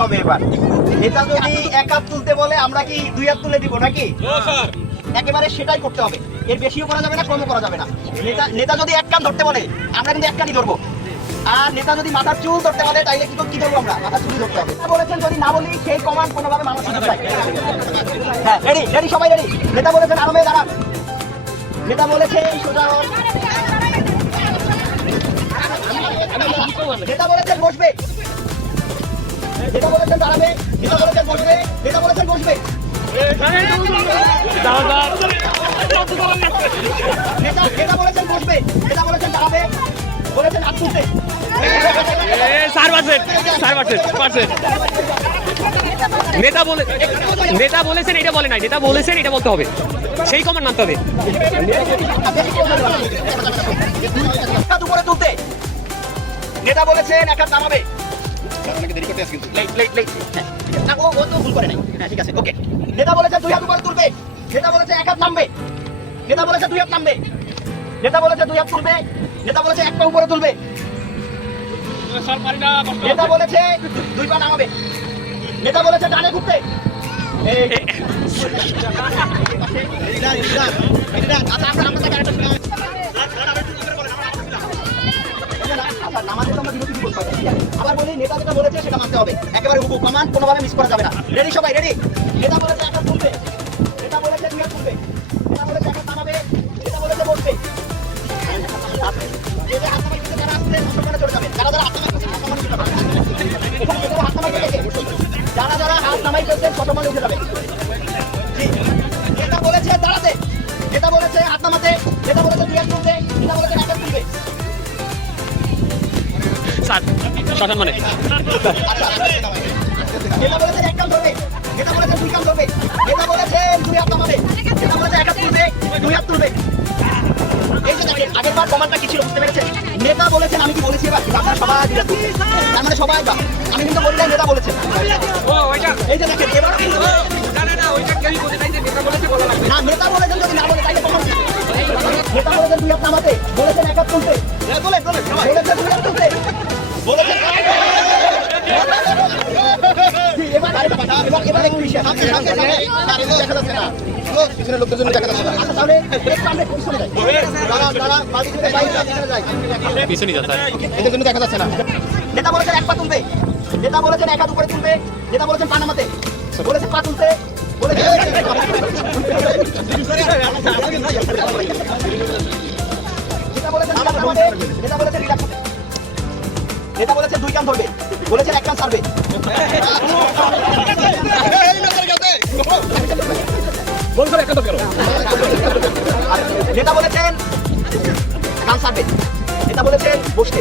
হবে এবার নেতা যদি এক হাত তুলতে বলে আমরা কি দুই হাত তুলে দিব নাকি? একেবারে সেটাই করতে হবে, এর বেশিও করা যাবে না, কমও করা যাবে না। নেতা যদি এক কান ধরতে বলে আমরা কিন্তু এক কানই ধরবো, আর নেতা যদি মাথার চুল ধরতে বলে তাইলে কিন্তু কি ধরবো আমরা? মাথার চুল ধরতে হবে। বলেছেন যদি না বলি সেই কমান্ড কোনোভাবে মানুষ শুনতে চায়। হ্যাঁ, রেডি রেডি সবাই রেডি। নেতা বলেছেন আরামে দাঁড়ান। নেতা বলেছে সোজা হন। নেতা বলেছেন বসবে। নেতা বলেছেন দাঁড়াবে। নেতা বলেছেন বসবে। নেতা বলেছেন বসবে। নেতা বলেছেন বসবে। নেতা বলেছেন দাঁড়াবে। বলেছেন হাত তুলতে। নেতা বলেছেন এটা বলে নাই, নেতা বলেছেন এটা বলতে হবে, সেই কমান্ড মানতে হবে। উপরে তুলতে। নেতা বলেছেন এক হাত নামাবে। না, ও তো ভুল করে নাই। হ্যাঁ, ঠিক আছে, ওকে। নেতা বলেছেন দুই হাত উপরে তুলবে। নেতা বলেছে এক হাত নামবে। নেতা বলেছে দুই হাত নামবে। নেতা বলেছে দুই হাত তুলবে। নেতা বলেছে এক পা উপরে তুলবে। নেতা বলেছে দুই পা নামাবে। নেতা বলেছে ডানে ঘুরতে। আবার বলি নেতা যেটা বলেছে সেটা মানতে হবে, একেবারে হুবহু কমান্ড কোনোভাবে মিস করা যাবে না। রেডি সবাই রেডি। নেতা বলেছে এক হাত তুলবে। নেতা বলেছে দুই হাত তুলবে। নেতা বলেছে এক হাত নামাবে। নেতা বলেছে বসবে। যারা যারা হাত নামাই ফেলছেন কত মানুষ উঠে যাবে। নেতা বলেছে দাঁড়াতে। নেতা বলেছে হাত নামাতে। নেতা বলেছে দুই হাত তুলতে। নেতা বলেছে এক হাত তুলবে। মানে নেতা বলেছেন এক কাম ধরবে। নেতা বলেছেন দুই কাম ধরবে। নেতা বলেছেন দুই হাত নামাবে। নেতা বলেছে এক হাত তুলবে। দুই হাত তুলবে। এই যে দেখেন আগের বার কমান্ডটা কি ছিল বুঝতে পেরেছেন? নেতা বলেছেন, আমি কি বলেছি এবার? আপনারা সবাই দিলেন, তার মানে সবাই বা আমি কিন্তু বললাম নেতা বলেছেন। এই যে দেখেন এবার না, নেতা বলেছেন যদি না বলে তাইলে কমান্ড। নেতা বলেছেন দুই হাত নামাতে। বলেছেন এক হাত তুলতে। বলেছেন দুই হাত তুলতে। বলেছেন এবার একটু ইসে দেখা যাচ্ছে না, পিছনের লোকদের জন্য দেখা যাচ্ছে না। আচ্ছা তাহলে একটু আমরা পিছনে যাই। পিছনে যাচ্ছে, এদের জন্য দেখা যাচ্ছে না। নেতা বলেছেন এক পা তুলবে। নেতা বলেছেন এক হাত উপরে তুলবে। নেতা বলেছেন পা নামাতে। বলেছেন পা তুলতে। বলেছেন নেতা বলেছেন হাত নামাতে। নেতা বলেছেন রিল্যাক্স করতে। নেতা বলেছেন দুই কান ধরবে। বলেছেন এক কান ছাড়বে। নেতা বলেছেন কান ছাড়বে। নেতা বলেছেন বসতে।